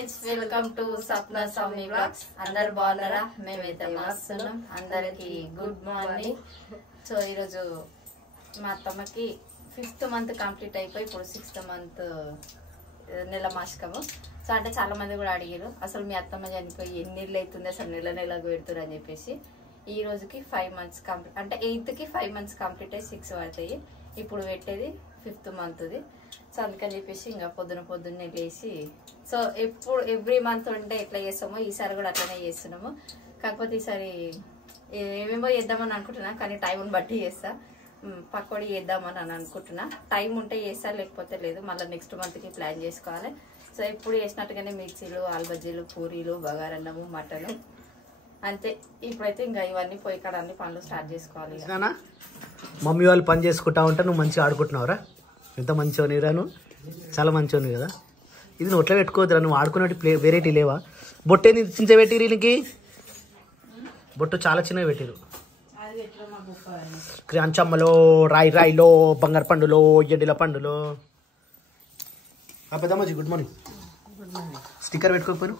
Friends, welcome to Sapna Soumi vlogs. అందరు బాగున్నారా? మేమైతే మస్తున్నాం. అందరికి గుడ్ మార్నింగ్. సో ఈరోజు మా అత్తమ్మకి 5th మంత్ కంప్లీట్ అయిపోయి ఇప్పుడు 6th మంత్ నెల మాసికము. సో అంటే చాలా మంది కూడా అడిగారు, అసలు మీ అత్తమ్మ చనిపోయి ఎన్ని నెలలు అవుతుంది, అసలు నెల పెడుతురు అని చెప్పేసి. ఈ రోజుకి 5 మంత్స్ కంప్లీట్, అంటే 8th కి 5 మంత్స్ కంప్లీట్ అయ్యి 6 పడతాయి. ఇప్పుడు పెట్టేది 5th మంత్ది. సో అందుకని చెప్పేసి ఇంకా పొద్దున్నే లేచి, సో ఎవ్రీ మంత్ ఉంటే ఎట్లా చేస్తామో ఈసారి కూడా అట్లనే చేస్తున్నాము. కాకపోతే ఈసారి ఏమేమో చేద్దామని అనుకుంటున్నా, కానీ టైంని బట్టి చేస్తా. పకోడీ చేద్దామని అనుకుంటున్నా. టైం ఉంటే చేస్తా, లేకపోతే లేదు. మళ్ళీ నెక్స్ట్ మంత్కి ప్లాన్ చేసుకోవాలి. సో ఇప్పుడు చేసినట్టుగానే మిర్చీలు, ఆలుబజ్జీలు, పూరీలు, బగారన్నము, మటను అంతే. ఇప్పుడైతే ఇంకా ఇవన్నీ పోయి కాడ అన్ని పనులు స్టార్ట్ చేసుకోవాలి. మమ్మీ వాళ్ళు పని చేసుకుంటా ఉంటే నువ్వు మంచిగా ఆడుకుంటున్నావురా. ఎంత మంచిగా నీరాను, చాలా మంచిగా ఉంది కదా. ఇది నువ్వు అట్లా పెట్టుకోవద్దురా, నువ్వు ఆడుకునే వెరైటీ లేవా? బొట్టేది చిన్న పెట్టిరు వీళ్ళకి, బొట్టు చాలా చిన్నగా పెట్టిరు. అంచమ్మలో, రాయిలో, బంగారు పండులో, ఎడ్డిల పండులో. పెద్దమ్మాజీ గుడ్ మార్నింగ్. స్టిక్కర్ పెట్టుకోకపోయారు?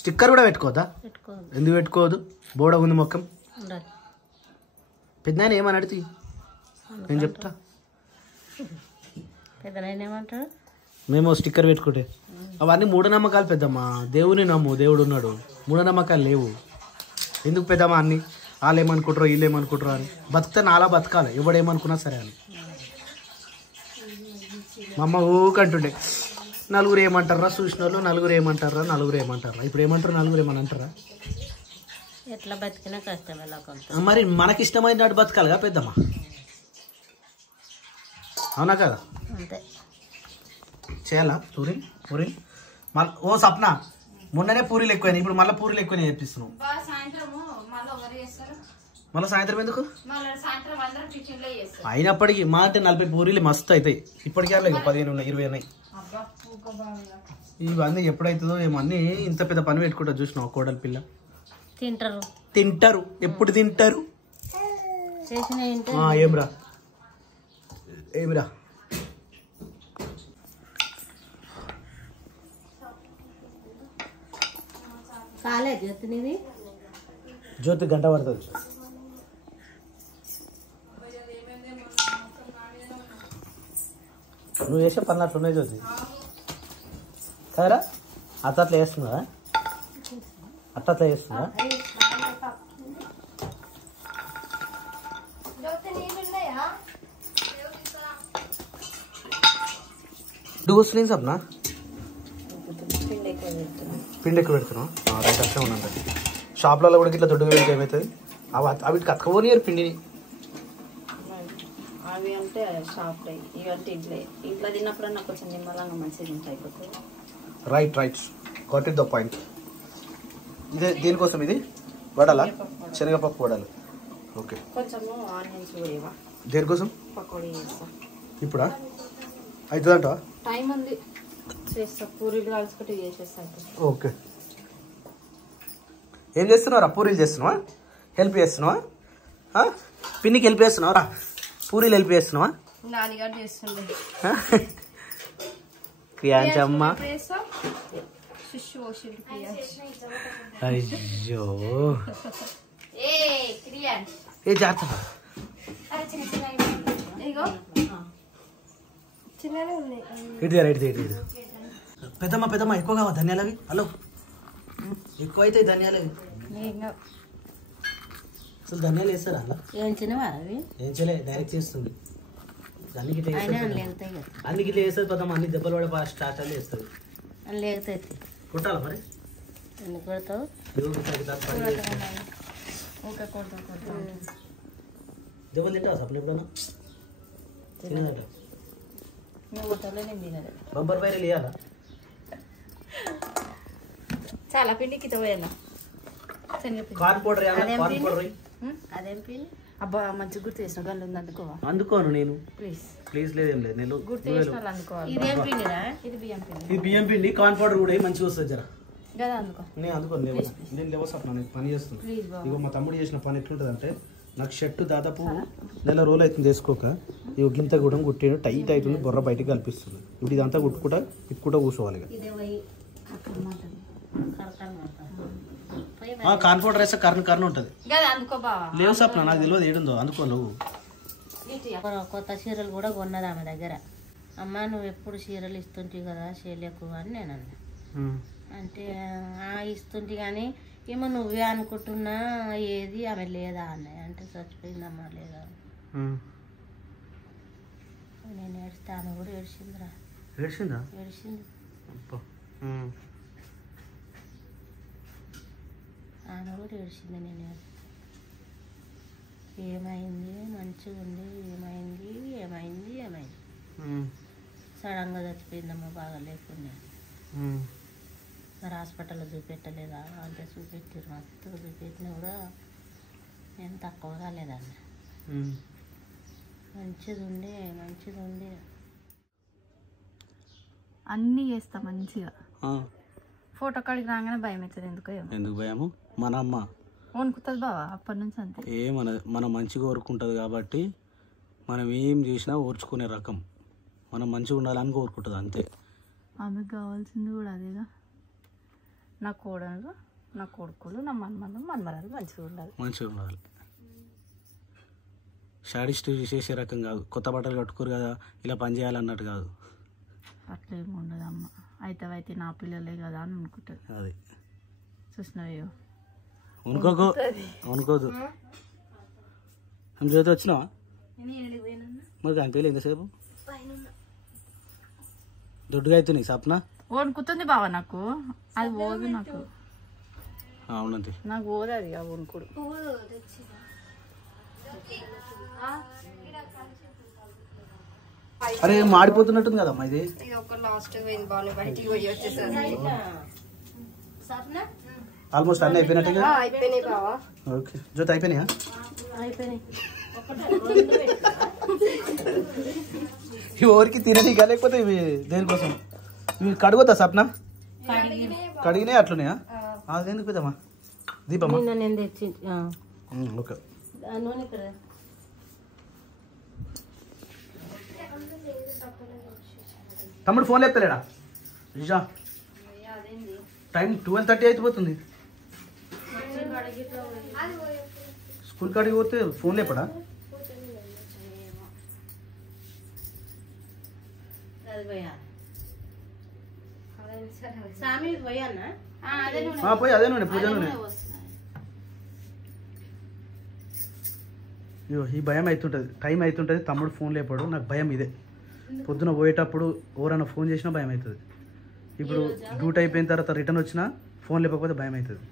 స్టిక్కర్ కూడా పెట్టుకోవద్దా? ఎందుకు పెట్టుకోవద్దు? బోర్డ ఉంది మొక్కం. పెద్దనాయన ఏమని అడితే నేను చెప్తా. మేము స్టిక్కర్ పెట్టుకుంటే అవన్నీ మూఢనమ్మకాలు పెద్దమ్మా. దేవుని నమ్ము, దేవుడు ఉన్నాడు. మూఢనమ్మకాలు లేవు. ఎందుకు పెద్దమ్మా అన్ని వాళ్ళు ఏమనుకుంటారో వీళ్ళు ఏమనుకుంటారో అని. బతికితే నాలా బతకాలి, ఎవడేమనుకున్నా సరే అని. మా అమ్మ ఊకంటుండే నలుగురు ఏమంటారా చూసిన వాళ్ళు, నలుగురు ఏమంటారా. ఇప్పుడు ఏమంటారు? నలుగురు ఏమని అంటారా? ఎట్లా బతికినా కష్టమే. మరి మనకి ఇష్టమైనట్టు బతకాలిగా పెద్దమ్మ, అవునా కదా? అంతే చేయాలా? పూరి మళ్ళీ ఓ సప్న, మొన్ననే పూరీలు ఎక్కువైనాయి, ఇప్పుడు మళ్ళీ పూరీలు ఎక్కువైనా చేపిస్తున్నావు. మళ్ళీ సాయంత్రం ఎందుకు? అయినప్పటికీ మా అంటే 40 పూరీలు మస్తు అవుతాయి. ఇప్పటికే 15 ఉన్నాయి, 20 ఉన్నాయి. ఇవన్నీ ఎప్పుడైతుందో ఏమన్నీ ఇంత పెద్ద పని పెట్టుకుంటా చూసినావు కోడలి పిల్ల. తింటారు ఎప్పుడు తింటారు? ఏమిరా జ్యోతి గంట పడుతుంది. నువ్వు చేసే పనులు అట్లున్నాయి జ్యోతి కదరా. అట్లా చేస్తున్నా, అట్లా చేస్తున్నా. వస్తుంది సప్నా, పిండి ఎక్కువ పెడుతున్నావు. రైట్ అట్లే ఉండండి. షాప్లలో కూడా ఇట్లా దొడ్డుగా వెళ్తే ఏమవుతుంది? అవి కక్కబోనియరు పిండిని. అవి అంటే షాప్, ఇవంటే ఇంట్లో తిన్నప్పుడు నాకు కొంచెం నిమ్మలంగా మంచిగా ఉంటాయి. Right got it the point. ఇదే దీనికోసం ఇది వడాలా, శనగపప్పు వడాలి. ఓకే, కొంచెము ఆనియన్స్ కూడా. దేనికోసం? పకోడీ చేస్తా. ఇప్పుడా అవుతుందంట? టైం ఉంది, చేస్తా. పూరీలు కలుసుకుంటే చేసేస్తా. ఓకే, ఏం చేస్తున్నావు? పూరీలు చేస్తున్నావా? హెల్ప్ చేస్తున్నావా? పిన్నికి హెల్ప్ చేస్తున్నావా? పూరీలు హెల్ప్ చేస్తున్నావా? నాన్నగారు చేస్తుండే. క్రియాంచమ్మ. అయ్యో ఏ జాగ్రత్త. ఇటు పెద్దమ్మ ఎక్కువ కావా ధనియాలు అవి? హలో, ఎక్కువ అయితే ధనియాలు అవి. అసలు ధనియాలు వేస్తారా అలా? ఏం చేయలే, డైరెక్ట్ చేస్తుంది. అన్నికి ఇట్లా వేస్తుంది పెద్దమ్మ. అన్ని దెబ్బలు పడే స్టార్ట్ అని వేస్తుంది. కుట్టాలా మరి? దెబ్బలు తింటావా సప్న ఎప్పుడైనా? తినదట. బంపర్ పైరలు వేయాలా? చాలా పిండికి పోయాను. కార్న్ పౌడర్ అదేం పిండి అబ్బా, మంచి గుర్తు చేసిన గల్లు ఉంది. అందుకోను నేను. ప్లీజ్ లేదేం లేదు. నేను గుర్తు చేసిన వాళ్ళు అనుకోవాలి. ఇది బియ్యం పిండి, కార్న్ పౌడర్ కూడా మంచిగా వస్తుంది జర కదా. అందుకో నేను అందుకోను. నేను లేవో సప్న, నేను పని చేస్తున్నాను. ఇగో మా తమ్ముడు చేసిన పని ఎట్లుంటుంది అంటే, నాకు షర్టు దాదాపు నెల రోజులు అవుతుంది వేసుకోక ఇవి గింత కూడా కుట్టిన టైట్ అవుతుంది బొర్ర బయటకు కల్పిస్తుంది ఇప్పుడు ఇదంతా ఇప్పుకుంటా కూర్చోవాలి కాన్ఫోర్ట్ రైస్ కర్ణ ఉంటుంది లేవు సప్న నాకు తెలియదు ఏడుందో అందుకోలేవు కొత్త చీరలు కూడా కొన్నది ఆమె దగ్గర. అమ్మ నువ్వు ఎప్పుడు చీరలు ఇస్తుంటివి కదా చేయలేకు అని నేను అన్నా. అంటే ఇస్తుంటి కానీ ఏమో నువ్వే అనుకుంటున్నా ఏది ఆమె లేదా అన్నయ్య అంటే చచ్చిపోయిందమ్మా లేదా నేను ఏడిస్తే ఆమె కూడా ఏడిచిందిరా. ఏడిచింది ఆమె కూడా ఏడిచింది. నేను ఏమైంది మంచిగా ఉంది ఏమైంది సడన్గా చచ్చిపోయిందమ్మా బాగా లేకుండా మరి హాస్పిటల్లో చూపెట్టలేదా అంటే చూపెట్టారు మస్తుగా చూపెట్టినా కూడా ఏం తక్కువ కాలేదన్న. మంచిది ఉండే అన్నీ చేస్తా మంచిగా. ఫోటో కాడికి రాగానే భయం అవుతుంది. ఎందుకు భయము? మన అమ్మ వణుకుతుంది బావా అప్పటి నుంచి అంతే. మనం మంచిగా కోరుకుంటుంది కాబట్టి మనం ఏం చేసినా ఓర్చుకునే రకం. మనం మంచిగా ఉండాలని కోరుకుంటుంది అంతే. ఆమెకు కావాల్సింది కూడా అదేగా. నా కోడలు నా కొడుకులు నా మన్మరాలు మంచిగా ఉండాలి. షాడిస్ట్ చేసే రకం కాదు. కొత్త బట్టలు కట్టుకోరు కదా ఇలా పని చేయాలన్నట్టు కాదు. అట్లా ఏమి ఉండదు అమ్మ. అయితే నా పిల్లలే కదా అని అనుకుంటుంది. అది చూసినావో అనుకోదు. జ్యోతి వచ్చినావా మరి కనిపించలే ఎంతసేపు దొడ్డుగా అవుతుంది సప్న వణుకుతుంది బావా నాకు. అది పోదు నాకు. అవునంతే నాకు పోదు అది వణుకుడు. అరే మాడిపోతున్నట్టుంది కదమ్మా ఇది. ఆల్మోస్ట్ అన్నీ అయిపోయినట్టుగా. ఓకే జ్యోతి అయిపోయినాయా? ఎవరికి తిననీకా లేకపోతే ఇవి దేనికోసం? ఇవి కడుగుతా సప్న కడిగినే అట్లున్నాయా? అదేందుకు పెద్దమ్మా దీపమ్మా. ఓకే తమ్ముడు ఫోన్ లేపుతలేడా? నిజా టైం 12:30 అయిపోతుంది. స్కూల్ కాడికి పోతే ఫోన్ లేపడా? పోయి అదే నూనె పూజ నూనె. ఈ భయం అవుతుంటుంది. టైం అవుతుంటుంది తమ్ముడు ఫోన్ లేపాడు. నాకు భయం ఇదే. పొద్దున పోయేటప్పుడు ఎవరైనా ఫోన్ చేసినా భయం అవుతుంది. ఇప్పుడు డ్యూటీ అయిపోయిన తర్వాత రిటర్న్ వచ్చినా ఫోన్ లేకపోతే భయం అవుతుంది.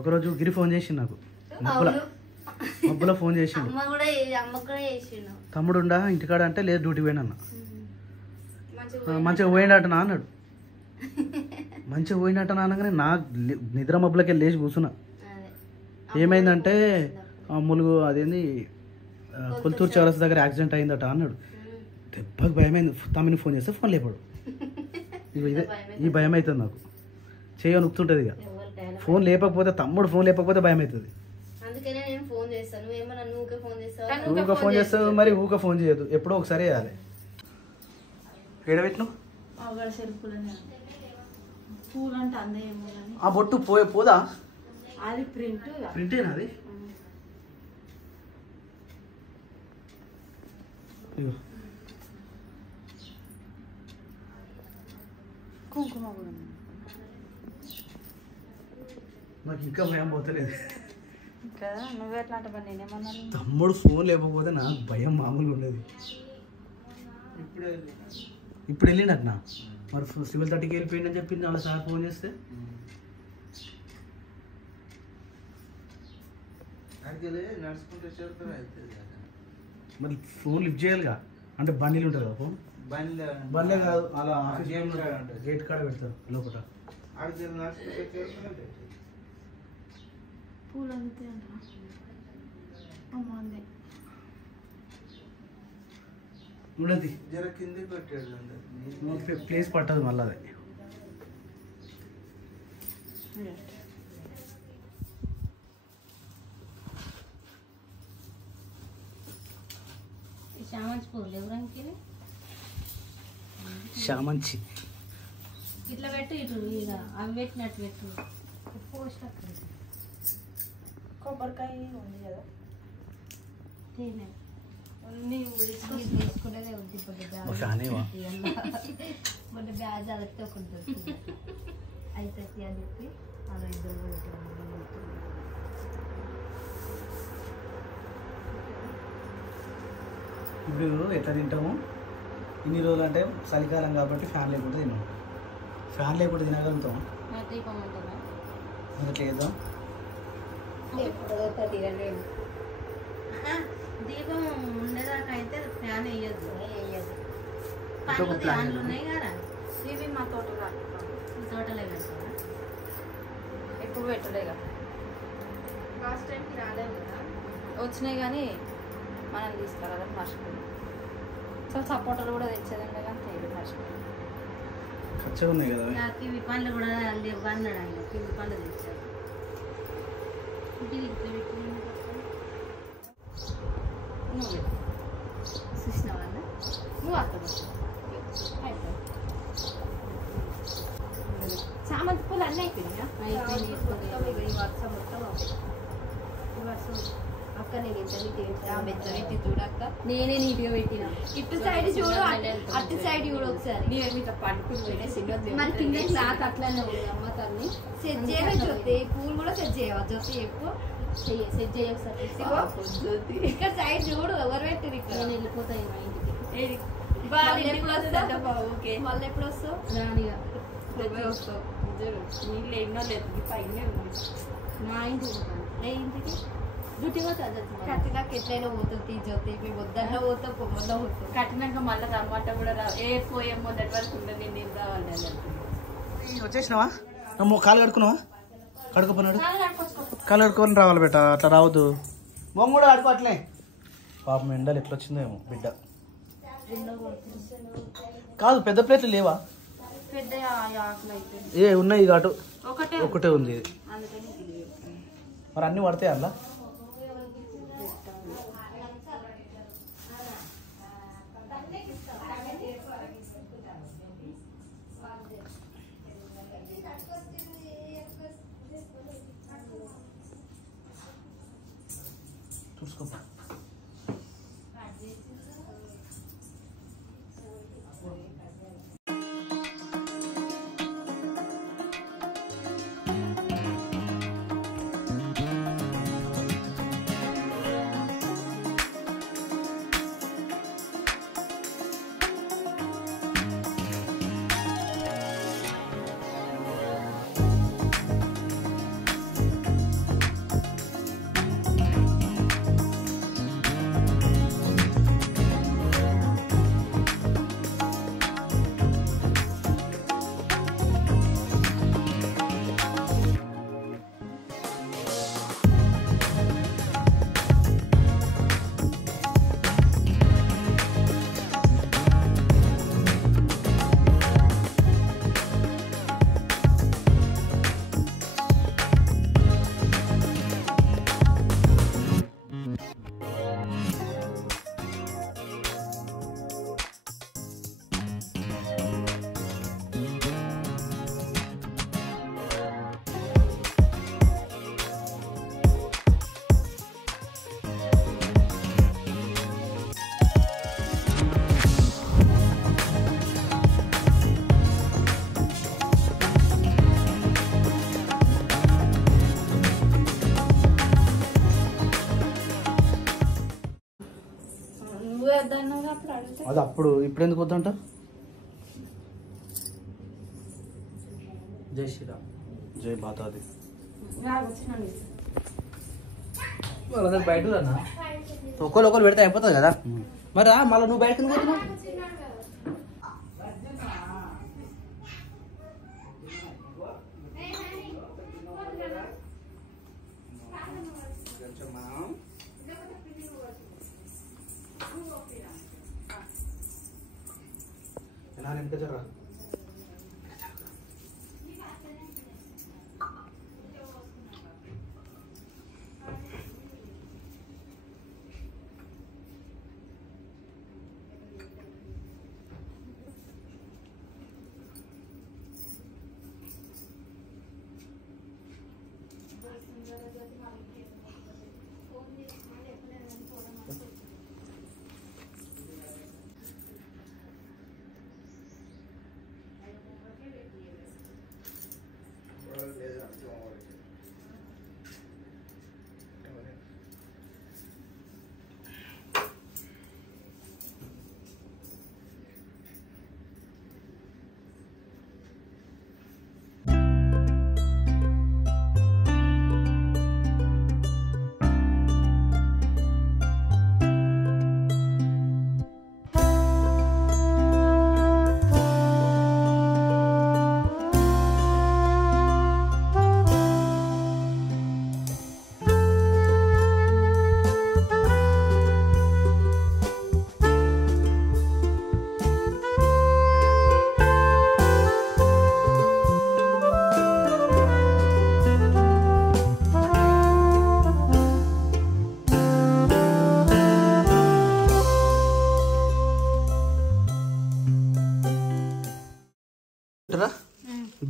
ఒకరోజు గిరి ఫోన్ చేసిండు నాకు. మబ్బులో ఫోన్ చేసిండు. తమ్ముడు ఉండా ఇంటికాడ అంటే లేదు డ్యూటీ పోయినా అన్న. మంచిగా పోయిండటనా అన్నాడు. మంచిగా పోయినట్టు అనగానే నా నిద్ర మబ్బులకి లేచి కూర్చున్నా. ఏమైందంటే ములుగు అదేంది కొల్తూరు చౌరస్ దగ్గర యాక్సిడెంట్ అయిందట అన్నాడు. దెబ్బకి భయమైంది. తమ్మిని ఫోన్ చేస్తే ఫోన్ లేపాడు. ఇదే ఈ భయం అవుతుంది నాకు. చేయ నొక్కుతుంటుంది. ఇక ఫోన్ లేకపోతే తమ్ముడు ఫోన్ లేకపోతే భయం అవుతుంది. ఊక ఫోన్ చేస్తావు మరి ఊక ఫోన్ చేయదు. ఎప్పుడో ఒకసారి చేయాలి. ఏడబెట్టిను ఆ బొట్టు పోదా? అది ప్రింటేనా అది? కుంకుమ కూడా నాకు ఇంకా భయం పోతలేదు. నువ్వు ఎట్లా అంటే నేనేమన్నా తమ్ముడు ఫోన్ లేకపోతే నాకు భయం మామూలుగా ఉండేది. ఇప్పుడు వెళ్ళిండట నా మరి 12:30కి వెళ్ళిపోయిందని చెప్పింది వాళ్ళ సార్ ఫోన్ చేస్తే. మరి ఫోన్ లిఫ్ట్ చేయాలిగా. అంటే బండిలు ఉంటుంది కదా ఫోన్. బండ్లే కాదు అలా గేట్ కాడ పెడతారు లోపల. పూలు అంతే ఉండదు ప్లేస్ పట్టదు మళ్ళీ అది. చామంతి పూలు ఎవరికి చామంచి ఇట్లా పెట్టు ఇటు ఇక అవి పెట్టినట్టు పెట్టు పోస్ట్ అక్కడ కొబ్బరికాయ ఉంది కదా తినే తీసుకునేదే ఉంది మొన్న బ్యాజ్ అదొకటి ఒకటి అయితే అని చెప్పి అలా ఇద్దరు ఇప్పుడు ఎట్లా తింటాము ఇన్ని రోజులు అంటే చలికాలం కాబట్టి ఫ్యాన్ లేకుండా తిన్నాం ఫ్యాన్ లేకుండా తినగలుగుతాం అందుకే చేద్దాం దీపం ఉండేదాకా అయితే ఫ్యాన్ వేయద్దు పండ్లు ఫ్యాన్లు ఉన్నాయి కదా ఇవి మా తోటలో తోటలే పెడతారా ఎప్పుడు పెట్టలేగా లాస్ట్ టైంకి రాలేదు కదా వచ్చినాయి కానీ మనం తీసుకురాలని మర్చిపోయింది సో సపోటాలు కూడా తెచ్చేదండి కానీ తెలియదు మర్చిపోయింది ఖర్చుగా ఉన్నాయి కదా కివి పండ్లు కూడా లేవు అన్నాడు ఆయన కివి పండ్లు తెచ్చారు నువ్వు చూసిన వాళ్ళ నువ్వు అక్కడ చామంతి పూలు అన్నీ అయిపోయినాయా వర్షం మొత్తం వర్షం అక్క నేను పెట్టి చూడక్క నేనే నీట్గా పెట్టిన ఇటు సైడ్ చూడు అటు సైడ్ చూడు ఒకసారి నేను మీతో పట్టుకుని మరి కింద క్లాత్ అట్లానే ఉంది అమ్మ తల్లి సెట్ చేయాలి జ్యోతి పూలు కూడా సెట్ చేయవా జ్యోతి చెప్పు సెట్ చేయ ఒకసారి ఇక్కడ సైడ్ చూడు ఎవరు పెట్టిరు ఇక్కడ నేను వెళ్ళిపోతాయి మా ఇంటికి మళ్ళీ ఎప్పుడు వస్తావు రానిగా వస్తావు నీళ్ళు ఎన్నో లేదు పైన మా ఇంటికి ఏ ఇంటికి డ్యూటీ పోతుంది కట్టినాక ఎట్లయినా పోతుంది జ్యోతి మేము వద్దన్నా పోతాం పొమ్మన్నా పోతాం కట్టినాక మళ్ళీ రమ్మంట కూడా ఏ పోయే మొదటి వరకు ఉండదు నేను రావాలి వచ్చేసినావా నువ్వు కాలు కడుక్కున్నావా కడుక్కోపోయినాడు కాలు కడుక్కొని రావాలి బేట అట్లా రావద్దు మొమ్మ కూడా కడుకో అట్లే పాపం ఎండలు ఎట్లా వచ్చిందేమో బిడ్డ కాదు పెద్ద ప్లేట్లు లేవా పెద్ద ఆకులు అయితే ఏ ఉన్నాయి అటు ఒకటే ఒకటే ఉంది అందుకని మరి అన్నీ పడతాయి అలా చూసుకో అది అప్పుడు ఇప్పుడు ఎందుకు వద్దంట జై శ్రీరామ్ జై మాతాది వాళ్ళందరూ బయట అన్నా ఒకరు పెడితే అయిపోతుంది కదా మరి మళ్ళీ నువ్వు బయటకు పోతున్నావు వెనక జరా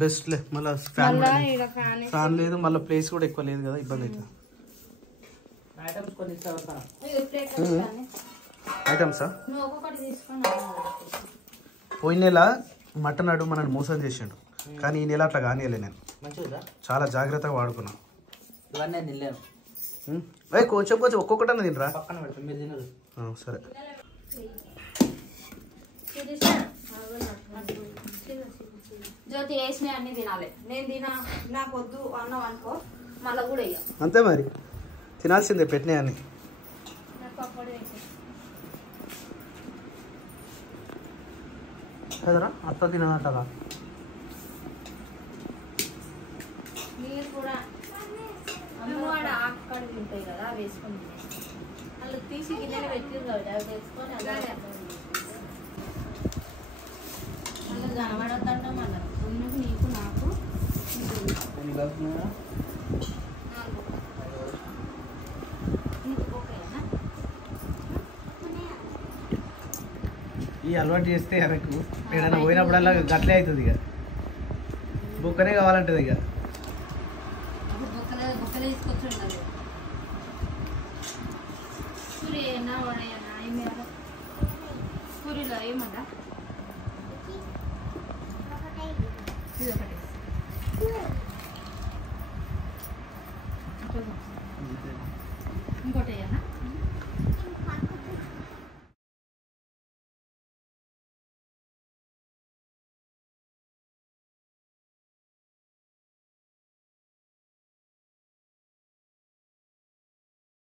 బెస్ట్లే. మళ్ళీ ఫ్యాన్ లేదు, మళ్ళీ ప్లేస్ కూడా ఎక్కువ లేదు కదా, ఇబ్బంది అవుతుంది. ఐటమ్సా? పోయిన నెల మటన్ అడుగు మనల్ని మోసం చేసిండు, కానీ ఈ నెల అట్లా కానియలే. నేను చాలా జాగ్రత్తగా వాడుకున్నాను. కొంచెం కొంచెం ఒక్కొక్కటన్నా తినరా. సరే. జ్యోతి వేసినవి అన్ని తినాలి. నేను నాకు వద్దు అన్నం అనుకో మళ్ళీ కూడా ఇయ్య. అంతే మరి, తినాల్సిందే పెట్టినాయి అన్ని. కదరా అత్త తినదంటగా. మీరు కూడా ఆకుకాడు తింటాయి కదా, వేసుకొని అలా తీసి గిన్నెలు పెట్టిరు కదా, అవి తెచ్చుకొని అలా కనబడద్దంట. మళ్ళీ ఉన్నది నీకు నాకు ఈ అలవాటు చేస్తే మనకు ఏదైనా పోయినప్పుడల్లా గట్లే అవుతుంది. ఇక బుక్కనే కావాలంటది. ఇక బొక్కలే తీసుకొచ్చి ఉండాలి. పూరి ఏమన్నా వడయన్నా ఏమేయాలి? పూరిలో ఏమన్నా ఇది ఒకటి